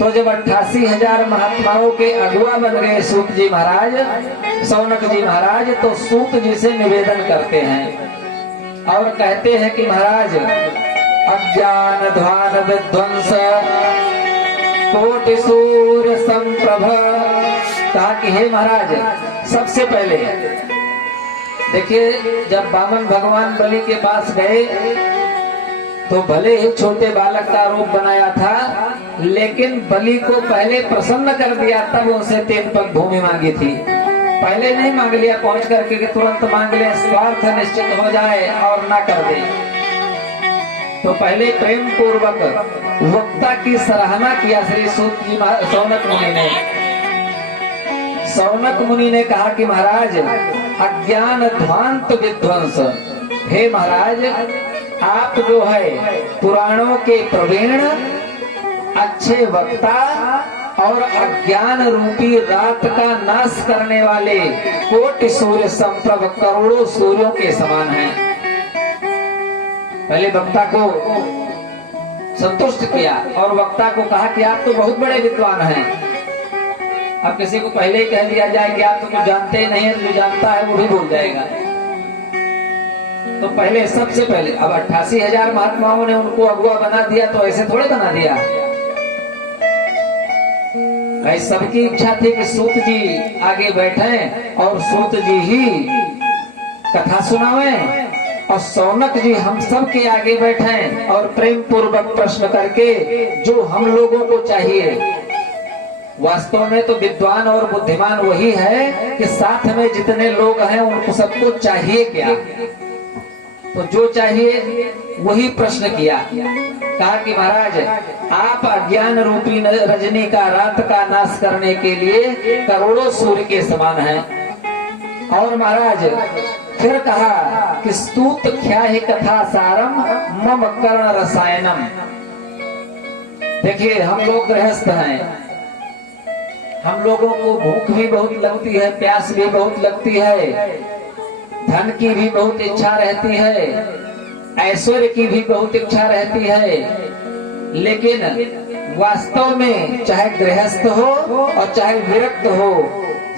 तो जब 88,000 महात्माओं के अगुआ बन गए सूत जी महाराज, शौनक जी महाराज, तो सूत जी से निवेदन करते हैं और कहते हैं कि महाराज अज्ञान ध्वान विध्वंस कोटि सूर्य संप्रभ। कहा कि हे महाराज, सबसे पहले देखिए, जब वामन भगवान बलि के पास गए तो भले ही छोटे बालक का रूप बनाया था, लेकिन बलि को पहले प्रसन्न कर दिया, तब उनसे 3 पग भूमि मांगी थी। पहले नहीं मांग लिया पहुंच करके कि तुरंत मांग ले, स्वार्थ निश्चित हो जाए और ना कर दे। तो पहले प्रेम पूर्वक वक्ता की सराहना किया श्री सूत जी शौनक मुनि ने। शौनक मुनि ने कहा कि महाराज अज्ञान ध्वांत विध्वंस, हे महाराज आप जो है पुराणों के प्रवीण, अच्छे वक्ता और अज्ञान रूपी रात का नाश करने वाले कोटि सूर्य संप्रभ, करोड़ों सूर्यों के समान हैं। पहले वक्ता को संतुष्ट किया और वक्ता को कहा कि आप तो बहुत बड़े विद्वान हैं। अब किसी को पहले ही कह दिया जाए कि आप तो कुछ जानते ही नहीं है, जो जानता है वो भी भूल जाएगा। तो पहले सबसे पहले, अब 88,000 महात्माओं ने उनको अगुआ बना दिया, तो ऐसे थोड़े बना दिया। भाई सबकी इच्छा थी कि सूत जी आगे बैठे और सूत जी ही कथा सुनावे और शौनक जी हम सब के आगे बैठे और प्रेम पूर्वक प्रश्न करके जो हम लोगों को चाहिए। वास्तव में तो विद्वान और बुद्धिमान वही है कि साथ में जितने लोग हैं उनको सबको चाहिए क्या, तो जो चाहिए वही प्रश्न किया। कहा कि महाराज आप अज्ञान रूपी रजनी का, रात का नाश करने के लिए करोड़ों सूर्य के समान हैं। और महाराज फिर कहा कि स्तुत ख्या ही कथा सारम मम कर्ण रसायनम। देखिए हम लोग गृहस्थ हैं, हम लोगों को भूख भी बहुत लगती है, प्यास भी बहुत लगती है, धन की भी बहुत इच्छा रहती है, ऐश्वर्य की भी बहुत इच्छा रहती है, लेकिन वास्तव में चाहे गृहस्थ हो और चाहे विरक्त हो,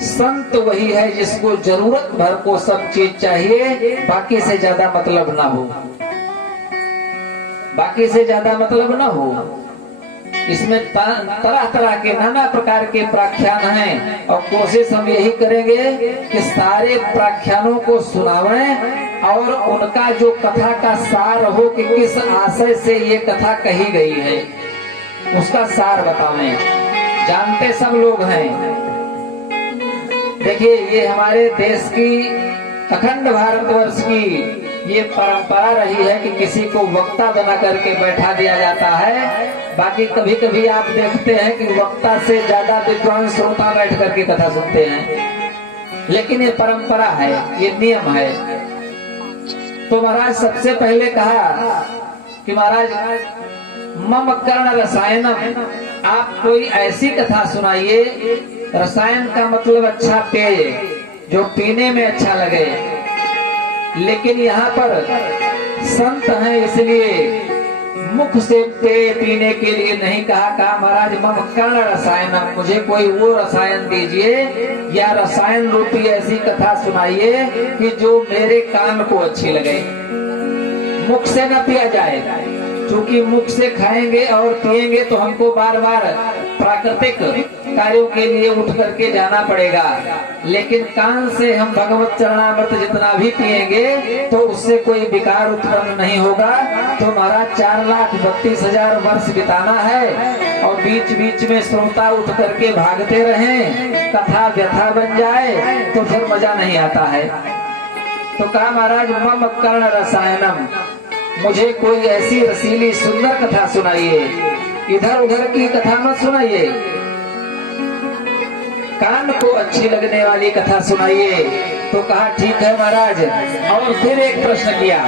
संत वही है जिसको जरूरत भर को सब चीज चाहिए, बाकी से ज्यादा मतलब ना हो, बाकी से ज्यादा मतलब ना हो। इसमें तरह तरह के नाना प्रकार के प्राख्यान हैं और कोशिश हम यही करेंगे कि सारे प्राख्यानों को सुनावें और उनका जो कथा का सार हो कि किस आशय से ये कथा कही गई है उसका सार बतावें। जानते सब लोग हैं, देखिए ये हमारे देश की, अखंड भारतवर्ष की ये परंपरा रही है कि किसी को वक्ता बना करके बैठा दिया जाता है। बाकी कभी कभी आप देखते हैं कि वक्ता से ज्यादा विद्वान श्रोता बैठ करके कथा सुनते हैं, लेकिन ये परंपरा है, ये नियम है। तो महाराज सबसे पहले कहा कि महाराज मम कर्ण रसायनम, आप कोई ऐसी कथा सुनाइए, रसायन का मतलब अच्छा पेय, जो पीने में अच्छा लगे। लेकिन यहाँ पर संत हैं इसलिए मुख से पेय पीने के लिए नहीं कहा। कहा महाराज मम कर्ण रसायनम, मुझे कोई वो रसायन दीजिए या रसायन रूपी ऐसी कथा सुनाइए कि जो मेरे कान को अच्छी लगे, मुख से न पिया जाए, क्योंकि मुख से खाएंगे और पिएंगे तो हमको बार बार प्राकृतिक कार्यों के लिए उठ करके जाना पड़ेगा। लेकिन कान से हम भगवत चरणामृत जितना भी पिएंगे तो उससे कोई विकार उत्पन्न नहीं होगा। तो महाराज 4,32,000 वर्ष बिताना है और बीच बीच में श्रोता उठ करके भागते रहें, कथा व्यथा बन जाए तो फिर मजा नहीं आता है। तो कहा महाराज मम कर्ण रसायनम, मुझे कोई ऐसी रसीली सुंदर कथा सुनाइए, इधर उधर की कथा मत सुनाइए, कान को अच्छी लगने वाली कथा सुनाइए। तो कहा ठीक है महाराज। और फिर एक प्रश्न किया